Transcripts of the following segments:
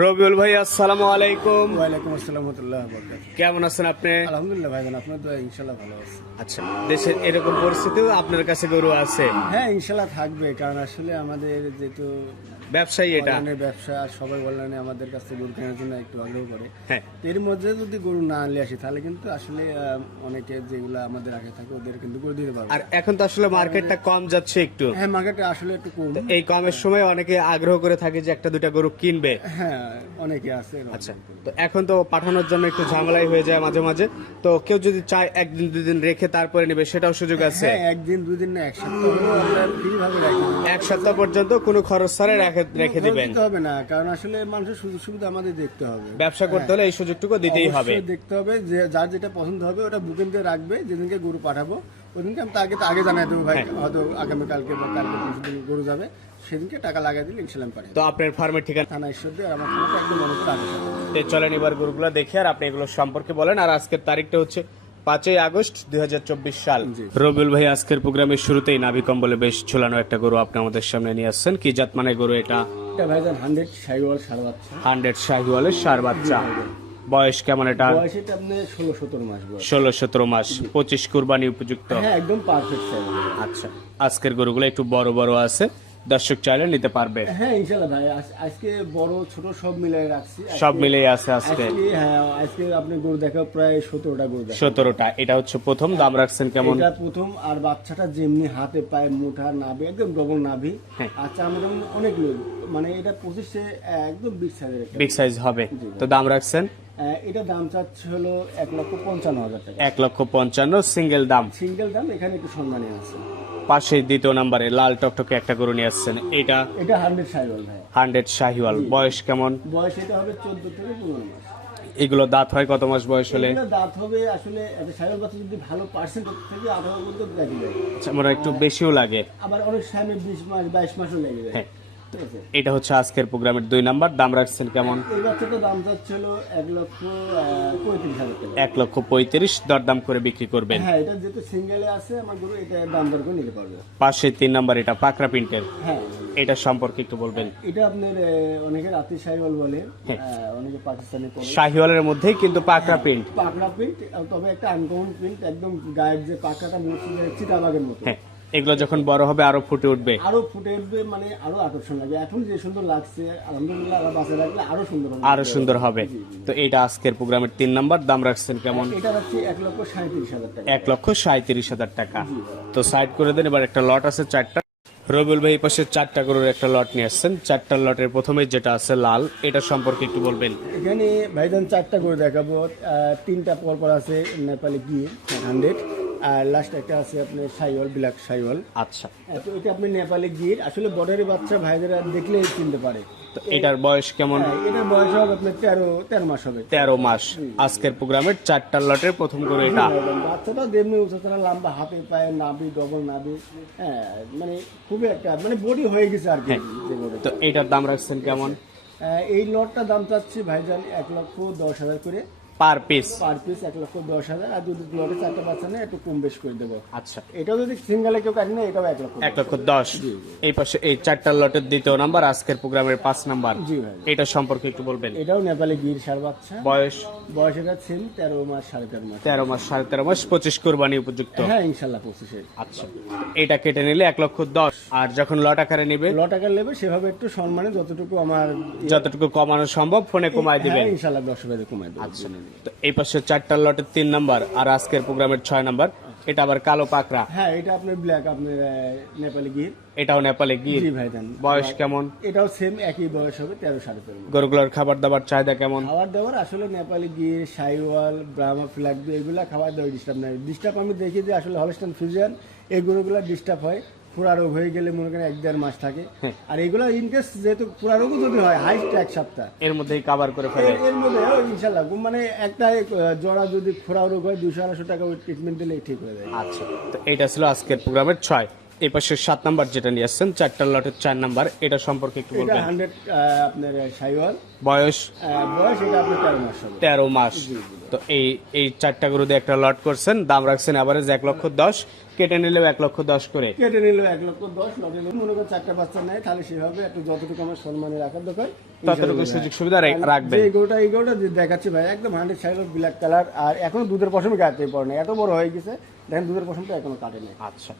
রবিউল ভাই আসসালামু আলাইকুম। ওয়ালাইকুম আসসালাম রহমতুল্লাহ কেমন আছেন আপনি? আলহামদুলিল্লাহ ভাইজান আপনার তো ইনশাল্লাহ ভালো আছে আচ্ছা দেশের এরকম পরিস্থিতিও আপনার কাছে গরু আছে। হ্যাঁ ইনশাল্লাহ থাকবে কারণ আসলে আমাদের যেহেতু ব্যবসায়ী এটা। অনলাইনের ব্যবসা সবাই অনলাইনে আমাদের কাছ থেকে গরু কেনার জন্য একটু আগ্রহ করে। হ্যাঁ। এর মধ্যে যদি গরু না আনলে আসি তাহলে কিন্তু আসলে অনেকে যেগুলো আমাদের আগে থাকে ওদের কিন্তু করে দিতে পারবে আর এখন তো আসলে মার্কেটটা কম যাচ্ছে একটু। হ্যাঁ মার্কেটে আসলে একটু কম। এই কমের সময় অনেকে আগ্রহ করে থাকে যে একটা দুটা গরু কিনবে। হ্যাঁ অনেকে আছে আচ্ছা তো এখন তো পাঠানোর জন্য একটু ঝামেলাই হয়ে যায় মাঝে মাঝে। তো কেউ যদি চায় একদিন দুদিন রেখে তারপরে নেবে সেটাও সুযোগ আছে? হ্যাঁ একদিন দুদিন না এক সপ্তাহ আমরা ফ্রি ভাবে রাখি। এক সপ্তাহ পর্যন্ত কোনো খরচ ছাড়াই রেখে রেখে দিবেন। হবে না কারণ আসলে মানুষের সুযোগ সুবিধা আমাদের দেখতে হবে। ব্যবসা করতে হলে এই সুযোগটুকু দিতেই হবে। দেখতে হবে যে যার যেটা পছন্দ হবে ওটা বুকিং দিয়ে রাখবে যেদিনকে গরু পাঠাবো ওদিনকে আমি তাকে তো আগে জানাই দেবো ভাই হ্যাঁ। হয়তো আগামী কালকে বা কালকে পরশুদিন গরু যাবে সেদিনকে টাকা লাগাই দিলে ইনশাল্লাহ পারি তো আপনার ফার্মের ঠিকানা? থানা ঈশ্বর দিয়ে আমার একদম মনে চলেন এবার গরুগুলো দেখে আর আপনি এগুলো সম্পর্কে বলেন। আর আজকের তারিখটা হচ্ছে পাঁচই আগস্ট দুই হাজার চব্বিশ সাল। রবিউল ভাই আজকের প্রোগ্রামের শুরুতেই নাভি কম্বলে বেশ ঝুলানো একটা গরু আপনি আমাদের সামনে নিয়ে আসছেন। কি জাত মানে গরু এটা? হান্ড্রেড শাহিওয়ালের সার বাচ্চা। বয়স কেমন এটা? বয়স এটা আপনি ষোলো সতেরো মাস ষোলো সতেরো মাস। পঁচিশ কুরবানি উপযুক্ত? হ্যাঁ একদম পারফেক্ট আচ্ছা আজকের গরুগুলো একটু বড় বড় আছে। দর্শক চাইলে নিতে পারবে। হ্যাঁ ইনশাল্লাহ ভাই আজকে বড় ছোট সব মিলাই রাখছি। সব মিলেই আছে আজকে। হ্যাঁ আজকে আপনি গরু দেখা প্রায় সতেরোটা গরু দেখা সতেরোটা এটা হচ্ছে প্রথম দাম রাখছেন কেমন? এটা প্রথম আর বাচ্চাটা যেমনি হাতে পায়ে মুঠা নাভি একদম ডবল নাভি। হ্যাঁ। আর চামড়া অনেক লোক মানে এটা পঁচিশে একদম বিগ সাইজের বিগ সাইজ হবে। তো দাম রাখছেন? এটা দাম চাচ্ছে হলো এক লক্ষ পঞ্চান্ন হাজার টাকা। এক লক্ষ পঞ্চান্ন সিঙ্গেল দাম। সিঙ্গেল দাম এখানে একটু সম্মানে আছে। পাশে দ্বিতীয় নাম্বারে লাল টকটকে একটা গরু নিয়ে আসছেন। এটা এটা হান্ড্রেড শাহিওয়াল ভাই। হান্ড্রেড শাহিওয়াল। বয়স কেমন? বয়স এটা হবে চোদ্দ থেকে পনেরো মাস। এগুলো দাঁত হয় কত মাস বয়স হলে? দাঁত হবে আসলে সাইকেল বাচ্চা যদি ভালো পার্সেন্ট থেকে আঠারো পর্যন্ত লাগে। আচ্ছা, আমার একটু বেশিও লাগে। আবার অনেক সময় বিশ মাস বাইশ মাসও লেগে। যায় হ্যাঁ। এটা হচ্ছে আজকের প্রোগ্রামের দুই নাম্বার। দাম রাখছেন কেমন? দাম চাচ্ছে এক লক্ষ পঁয়ত্রিশ হাজার এক লক্ষ পঁয়ত্রিশ দরদাম করে বিক্রি করবেন। হ্যাঁ এটা যেহেতু সিঙ্গেলে আছে আমার গরু এটা দাম দর করে নিতে পারবে। পাশে তিন নাম্বার এটা পাকরা প্রিন্টের। হ্যাঁ। এটা সম্পর্কে একটু বলবেন। এটা আপনার অনেকে রাত্রি সাইওয়াল বলে হ্যাঁ। অনেকে পাকিস্তানি শাহিওয়ালের মধ্যেই কিন্তু পাকড়া প্রিন্ট। পাকড়া প্রিন্ট তবে একটা আনকমন প্রিন্ট একদম গায়ের যে পাকড়াটা মসজিদের চিতাবাগের মতো। হ্যাঁ। এগুলো যখন বড় হবে আরও ফুটে উঠবে। আরও ফুটে উঠবে মানে আরও আকর্ষণ লাগবে। এখন যে সুন্দর লাগছে আলহামদুলিল্লাহ আরও বাঁচা রাখলে আরও সুন্দর হবে। আরও সুন্দর হবে। তো এটা আজকের প্রোগ্রামের তিন নাম্বার দাম রাখছেন কেমন? এটা হচ্ছে এক লক্ষ সাঁত্রিশ হাজার টাকা। এক লক্ষ সাঁত্রিশ হাজার টাকা। তো সাইড করে দেন এবার একটা লট আছে চারটা। রবিউল ভাই পাশে চারটা গরুর একটা লট নিয়ে আসছেন। চারটা লটের প্রথমে যেটা আছে লাল এটা সম্পর্কে একটু বলবেন। এখানে ভাইজান চারটা গরু দেখাবো। তিনটা পর পর আছে নেপালি গিয়ে হান্ড্রেড আর লাস্ট একটা আছে আপনার সাইওয়াল ব্ল্যাক সাইওয়াল। আচ্ছা। তো এটা আপনি নেপালি গির। আসলে বর্ডারের বাচ্চা ভাইদেরা দেখলে চিনতে পারে। তো এটার বয়স কেমন? হ্যাঁ, এটার বয়স হবে আপনার তেরো তেরো মাস হবে। তেরো মাস। আজকের প্রোগ্রামের চারটা লটের প্রথম গরু এটা। বাচ্চাটা দেমনি উচ্চতরা লম্বা হাতে পায়ে নাবি ডবল নাবি। হ্যাঁ মানে খুবই একটা মানে বডি হয়ে গেছে আর কি যে তো এটার দাম রাখছেন কেমন? এই লটটা দাম চাচ্ছি ভাইজান এক লক্ষ দশ হাজার করে। পার পিস পার পিস এক লক্ষ দশ হাজার আর যদি লটে চারটা বাচ্চা নেয় একটু কম বেশ করে দেবো। আচ্ছা। এটাও যদি সিঙ্গেলে কেউ কাটি না এটাও এক লক্ষ এক লক্ষ দশ। এই পাশে এই চারটা লটের দ্বিতীয় নাম্বার আজকের প্রোগ্রামের পাঁচ নাম্বার। জি ভাই। এটা সম্পর্কে একটু বলবেন। এটাও নেপালে গির সার বাচ্চা। বয়স? বয়স এটা সেম তেরো মাস সাড়ে তেরো মাস। তেরো মাস সাড়ে তেরো মাস পঁচিশ কোরবানি উপযুক্ত। হ্যাঁ ইনশাল্লাহ পঁচিশে। আচ্ছা। এটা কেটে নিলে এক লক্ষ দশ। আর যখন লট আকারে নিবে? ল টাকা নেবে সেভাবে একটু সম্মানে যতটুকু আমার যতটুকু কমানো সম্ভব ফোনে কমায় দিবেন। হ্যাঁ, ইনশাল্লাহ দশ হাজার কমাই দেবো। আচ্ছা। তো এই পাশে চারটা লটের তিন নাম্বার আর আজকের প্রোগ্রামের ছয় নাম্বার। এটা আবার কালো পাকড়া। হ্যাঁ এটা আপনার ব্ল্যাক আপনার নেপালি গির। এটাও নেপালে গিয়ে জি ভাই দেন বয়স কেমন? এটাও সেম একই বয়স হবে তেরো সাড়ে তেরো গরুগুলোর খাবার দাবার চাহিদা কেমন? খাবার দাবার আসলে নেপালি গির সাইওয়াল ব্রাহ্মা ফ্ল্যাগ এগুলা খাবার দাবার ডিস্টার্ব নাই। ডিস্টার্ব আমি দেখি যে আসলে হলস্টান ফিজিয়ান এই গরুগুলো ডিস্টার্ব হয়। পুরা রোগ হয়ে গেলে মনে করেন এক দেড় মাস থাকে। হ্যাঁ। আর এগুলো ইনকেস যেহেতু পুরা রোগও যদি হয় হাইস্ট এক সপ্তাহ। এর মধ্যেই কাবার করে ফেলে। এর- মধ্যে ইনশাল্লাহ মানে একটা জোড়া যদি খোরা রোগ হয় দুশো আড়াইশো টাকা ওই ট্রিটমেন্ট দিলে ঠিক হয়ে যায়। আচ্ছা তো এটা ছিল আজকের প্রোগ্রামের ছয়। এই পাশে সাত নাম্বার যেটা নিয়ে আসছেন চারটা লটের চার নাম্বার এটা সম্পর্কে একটু বলবেন? হান্ড্রেড আপনার সাইওয়াল। বয়স? বয়স এটা আপনার তেরো মাস তেরো মাস। তো এই এই চারটা গরু দিয়ে একটা লট করছেন দাম রাখছেন অ্যাভারেজ এক লক্ষ দশ। কেটে নিলেও এক লক্ষ দশ করে। কেটে নিল এক লক্ষ দশ লটে মনে করেন চারটা বাচ্চা নেয় তাহলে সেভাবে একটু যতটুকু আমার সম্মানে রাখার দরকার ততটুকু সুযোগ সুবিধা রাখবে এই গোটা এই গোটা দেখাচ্ছি ভাই একদম হান্ড্রেড সাইড ব্ল্যাক কালার আর এখন দুধের পশম কাটতে পড়ে না এত বড় হয়ে গেছে দেখেন দুধের পশমটা এখনও কাটে নেই আচ্ছা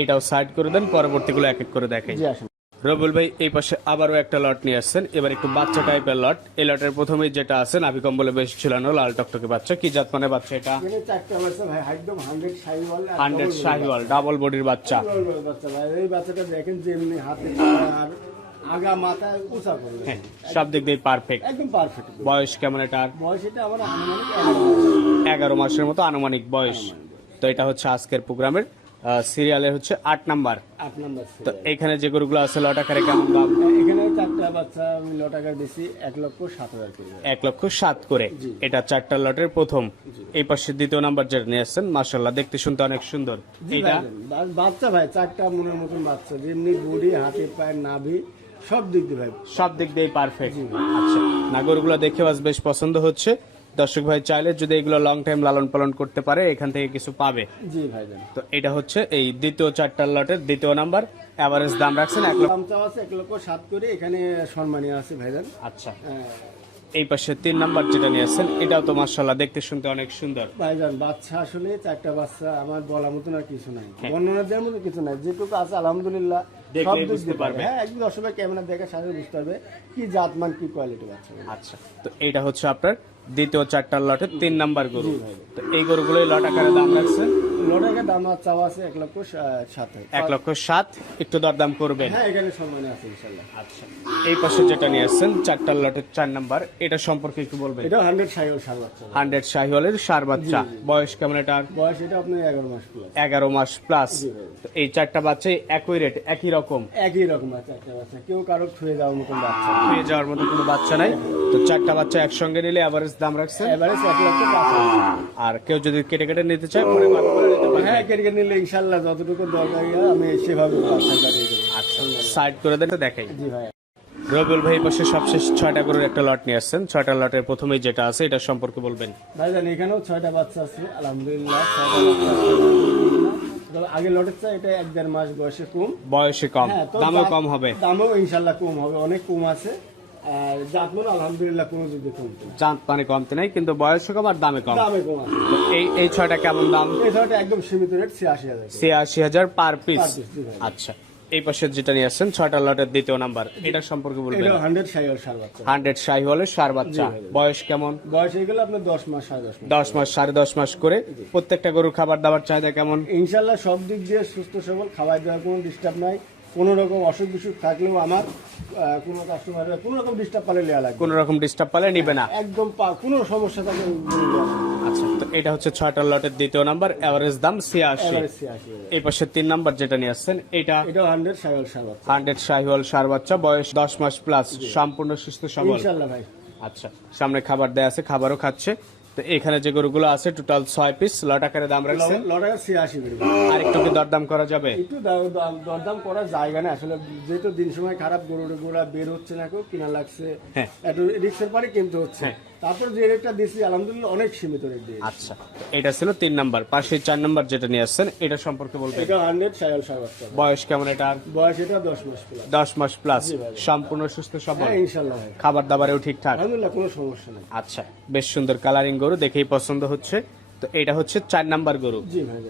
এটাও সাইড করে দেন পরবর্তীগুলো এক এক করে দেখে জি আসুন। রবুল ভাই এই পাশে আবারও একটা লট নিয়ে আসছেন। এবার একটু বাচ্চা টাইপের লট। এই লটের প্রথমেই যেটা আছে নাভি কম্বলে বেশ ঝুলানো লাল টকটকে বাচ্চা। কি জাত মানে বাচ্চা এটা? হান্ড্রেড শাহিওয়াল ডাবল বডির বাচ্চা। এই বাচ্চাটা দেখেন যে এমনি হাতে আর আগা মাথা উঁচা করবে। হ্যাঁ সব দিক দিয়ে পারফেক্ট একদম পারফেক্ট বয়স কেমন এটার বয়স এটা আমার আনুমানিক। এগারো মাসের মতো আনুমানিক বয়স। তো এটা হচ্ছে আজকের প্রোগ্রামের সিরিয়ালের হচ্ছে আট নাম্বার। আট নাম্বার তো এখানে যে গরুগুলো আছে লট আকারে কেমন দাম? এখানে চারটা বাচ্চা আমি ল টাকার বেশি এক লক্ষ সাত হাজার করে। এক লক্ষ সাত করে। এটা চারটা লটের প্রথম। এই পাশে দ্বিতীয় নাম্বার যেটা নিয়ে আসছেন মার্শাল্লাহ দেখতে শুনতে অনেক সুন্দর। এটা বাচ্চা ভাই চারটা মনের মতন বাচ্চা যেমনি বডি হাতে পায়ের নাভি সব দিক দিয়ে ভাই। সব দিক দিয়ে পারফেক্ট আচ্ছা না গরুগুলো দেখে বেশ পছন্দ হচ্ছে। দর্শক ভাই চাইলে যদি এগুলো লং টাইম লালন পালন করতে পারে এখান থেকে কিছু পাবে। জি ভাই তো এটা হচ্ছে এই দ্বিতীয় চারটা লটের দ্বিতীয় নাম্বার। অ্যাভারেজ দাম রাখছেন এক লক্ষ দাম আছে এক লক্ষ সাত করে এখানে সম্মানী আছে ভাইজান আচ্ছা। হ্যাঁ, এই পাশে তিন নাম্বার যেটা নিয়ে আসছেন এটাও তো মার্শাল্লাহ দেখতে শুনতে অনেক সুন্দর। ভাইজান বাচ্চা আসলে চারটা বাচ্চা আমার বলার মতন আর কিছু নাই। বর্ণনা দেওয়ার মতো কিছু নাই। যেটুকু আছে আলহামদুলিল্লাহ সব বুঝতে পারবে। হ্যাঁ একদম দর্শকের ক্যামেরা দেখে সাথে বুঝতে পারবে কি জাতমান কি কোয়ালিটি বাচ্চা। আচ্ছা তো এটা হচ্ছে আপনার দ্বিতীয় চারটার লটে তিন নাম্বার গরু। তো এই গরুগুলোই লট আকারে দাম রাখছেন দাম চাওয়া আছে এক লক্ষ সাত এক লক্ষ সাত একটু দরদাম করবেন। হ্যাঁ এখানে সম্মানী আছে ইনশাল্লাহ। আচ্ছা। এই পাশে যেটা নিয়ে আসছেন চারটার লটের চার নাম্বার এটা সম্পর্কে একটু বলবেন? এটাও হান্ড্রেড সাইকেল সার বাচ্চা। হান্ড্রেড শাহিওয়ালের সার বাচ্চা। বয়স কেমন এটার? বয়স এটা আপনার এগারো মাস প্লাস এগারো মাস প্লাস তো এই চারটা বাচ্চাই একই রেট একই রকম? একই রকম বাচ্চা একটা বাচ্চা। কেউ কারও ছুঁয়ে যাওয়ার মতন বাচ্চা। পেয়ে যাওয়ার মতো কোনো বাচ্চা নাই। তো চারটা বাচ্চা একসঙ্গে নিলে অ্যাভারেজ দাম রাখছে এবারে এক লক্ষ আর কেউ যদি কেটে কেটে নিতে চায় পরে হ্যাঁ কেটে নিলে ইনশাল্লাহ যতটুকু দরকার আমি সেভাবে আচ্ছা সাইড করে দেন দেখাই। জি ভাই। রবিউল ভাই পাশে সবশেষ ছয়টা গরুর একটা লট নিয়ে আসছেন। ছয়টা লটের প্রথমেই যেটা আছে এটা সম্পর্কে বলবেন। ভাইজান এখানেও ছয়টা বাচ্চা আছে আলহামদুলিল্লাহ আগে লটের চা এটা এক দেড় মাস বয়সে কম। বয়সে কম হ্যাঁ, দামও কম হবে। দামও ইনশাল্লাহ কম হবে অনেক কম আছে। জাতমান আলহামদুলিল্লাহ কোনো যদি কমতে না। জাত পানি কমতে নাই কিন্তু বয়সে কম আর দামে কম। দামে কম এই এই ছয়টা কেমন দাম? এই ছয়টা একদম সীমিত রেট ছিয়াশি হাজার ছিয়াশি হাজার পার পিস। আচ্ছা এই পাশে যেটা নিয়ে আসছেন ছয়টা লটের দ্বিতীয় নাম্বার এটা সম্পর্কে বলবেন? হান্ড্রেড সার বাচ্চা। হান্ড্রেড হলে সার বাচ্চা। বয়স কেমন? বয়স হয়ে গেলে আপনার দশ মাস সাড়ে দশ মাস। দশ মাস সাড়ে দশ মাস করে। প্রত্যেকটা গরুর খাবার দাবার চাহিদা কেমন? ইনশাল্লাহ সব দিক দিয়ে সুস্থ সবল খাবার দেওয়ার কোনো ডিস্টার্ব নাই। কোনো রকম অসুখ বিসুখ থাকলেও আমার কোনো কাস্টমারের কোনো রকম ডিস্টার্ব পালে নেওয়া লাগবে কোন রকম ডিস্টার্ব পালে নিবে না। একদম কোনো সমস্যা থাকলে। আচ্ছা তো এটা হচ্ছে ছয়টা লটের দ্বিতীয় নাম্বার এভারেজ দাম ছিয়াশি। এই পাশে তিন নাম্বার যেটা নিয়ে আসছেন এটা এটাও হান্ড্রেড সাইকেল সার বাচ্চা হান্ড্রেড শাহিওয়াল সার বাচ্চা বয়স দশ মাস প্লাস সম্পূর্ণ সুস্থ সবল। ইনশাল্লাহ ভাই। আচ্ছা সামনে খাবার দেয়া আছে খাবারও খাচ্ছে। তো এখানে যে গরুগুলো আছে টোটাল ছয় পিস লট আকারে দাম রাখছেন? লড়াই ছিয়াশি আর একটু কি দরদাম করা যাবে? একটু দাম- দাম- দরদাম করার জায়গা না আসলে যেহেতু দিন সময় খারাপ গরু গোড়া বের হচ্ছে না কেউ কিনা লাগছে। হ্যাঁ। একটু রিক্সের পারে কিনতে হচ্ছে। তারপর যে রেটটা দিয়েছি আলহামদুলিল্লাহ অনেক সীমিত রেট দিয়ে আচ্ছা। এটা ছিল তিন নাম্বার। পাশে চার নাম্বার যেটা নিয়ে আসছেন এটা সম্পর্কে বলবেন? এটা হান্ড্রেড সার বয়স কেমন এটা? বয়স এটা দশ মাস প্লাস দশ মাস প্লাস সম্পূর্ণ সুস্থ সবল? হ্যাঁ ইনশাল্লাহ খাবার দাবারেও ঠিকঠাক? আলহামদুলিল্লাহ কোনো সমস্যা নেই। আচ্ছা। বেশ সুন্দর কালারিং গরু দেখেই পছন্দ হচ্ছে। তো এটা হচ্ছে চার নাম্বার গরু।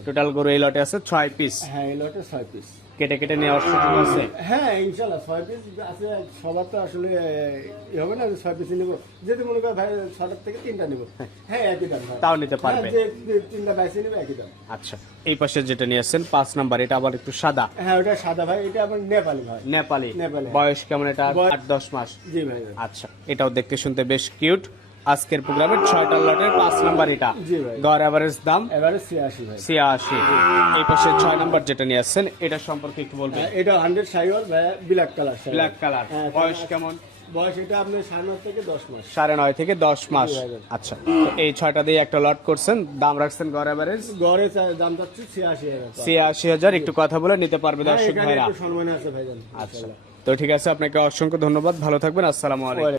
টোটাল গরু এই লটে আছে ছয় পিস হ্যাঁ এই লটে ছয় পিস কেটে কেটে নেওয়ার সুযোগ আছে? হ্যাঁ ইনশাল্লাহ ছয় পিস আছে সবার তো আসলে এ হবে না ছয় পিস নেব। যেহেতু মনে করো ভাই ছটার থেকে তিনটা নেব। হ্যাঁ একই দাম তাও নিতে পারবে। হ্যাঁ, তিনটা বাইসে নেবে একই দাম। আচ্ছা এই পাশে যেটা নিয়ে আসছেন পাঁচ নাম্বার এটা আবার একটু সাদা। হ্যাঁ ওটা সাদা ভাই এটা আবার নেপালি ভাই। নেপালি। নেপালি। বয়স কেমন এটা? আট দশ মাস। জি ভাই আচ্ছা এটাও দেখতে শুনতে বেশ কিউট আজকের প্রোগ্রামের ছয়টা লটের পাঁচ নাম্বার এটা। গড় এভারেজ দাম ছিয়াশি ছিয়াশি। এই পাশে ছয় নাম্বার যেটা নিয়ে আসছেন এটা সম্পর্কে একটু বলবেন? হ্যাঁ, এটা hundred Sahiwal black colour black colour বয়স কেমন? বয়স এটা আপনার সাড়ে নয় থেকে দশ মাস। সাড়ে নয় থেকে দশ মাস। আচ্ছা এই ছয়টা দিয়ে একটা লট করছেন দাম রাখছেন গড় এভারেজ গড়ে দাম যাচ্ছে ছিয়াশি হাজার। ছিয়াশি হাজার একটু কথা বলে নিতে পারবে হ্যাঁ, দর্শক ভাইরা। সম্মান আছে ভাইজান আচ্ছা তো ঠিক আছে আপনাকে অসংখ্য ধন্যবাদ ভালো থাকবেন আসসালামু আলাইকুম।